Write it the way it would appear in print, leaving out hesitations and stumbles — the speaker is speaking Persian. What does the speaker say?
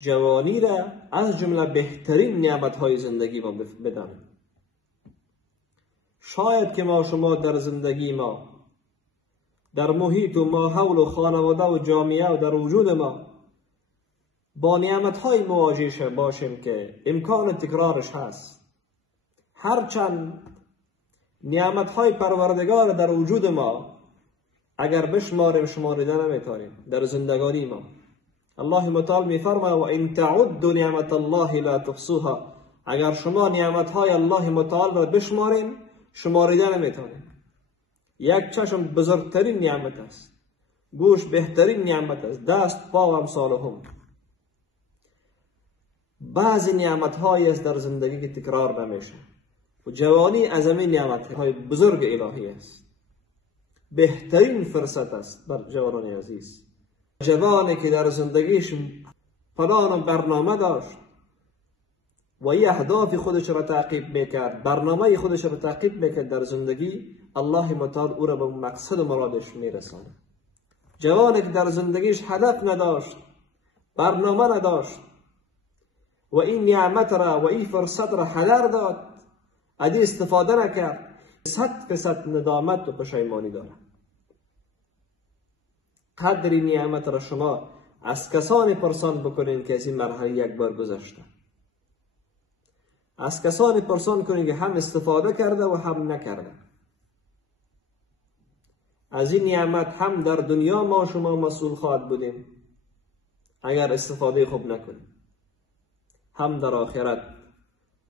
جوانی را از جمله بهترین نعمتهای زندگی ما بدانیم. شاید که ما شما در زندگی ما، در محیط و ماحول و خانواده و جامعه و در وجود ما با نعمتهای مواجه باشیم که امکان تکرارش هست. هرچند نعمتهای پروردگار در وجود ما اگر بشماریم شماریده نمیتونیم در زندگانی ما. الله متعال میفرماید و ان تعدوا نعمت الله لا تحصوها، اگر شما نعمتهای الله متعال را بشماریم شماریده نمیتونیم. یک چشم بزرگترین نعمت است، گوش بهترین نعمت است، دست پا و امثالهم. بعضی نعمتهایی است در زندگی که تکرار نمیشه و جوانی از همین نعمتهای بزرگ الهی است. بهترین فرصت است بر جوانان عزیز. جوانی که در زندگیش پلان و برنامه داشت و یه اهداف خودش را تعقیب میکرد، برنامه خودش را تعقیب میکرد در زندگی، الله متعال او را به مقصد و مرادش میرساند. جوانی که در زندگیش هدف نداشت، برنامه نداشت و این نعمت را و این فرصت را هدر داد، ادی استفاده نکرد، 100% ندامت و پشیمانی دارد. قدری نعمت را شما از کسانی پرسان بکنین که از این مرحله یک بار گذشته. از کسانی پرسان کنین که هم استفاده کرده و هم نکرده. از این نعمت هم در دنیا ما شما مسئول خواهد بودیم اگر استفاده خوب نکنیم، هم در آخرت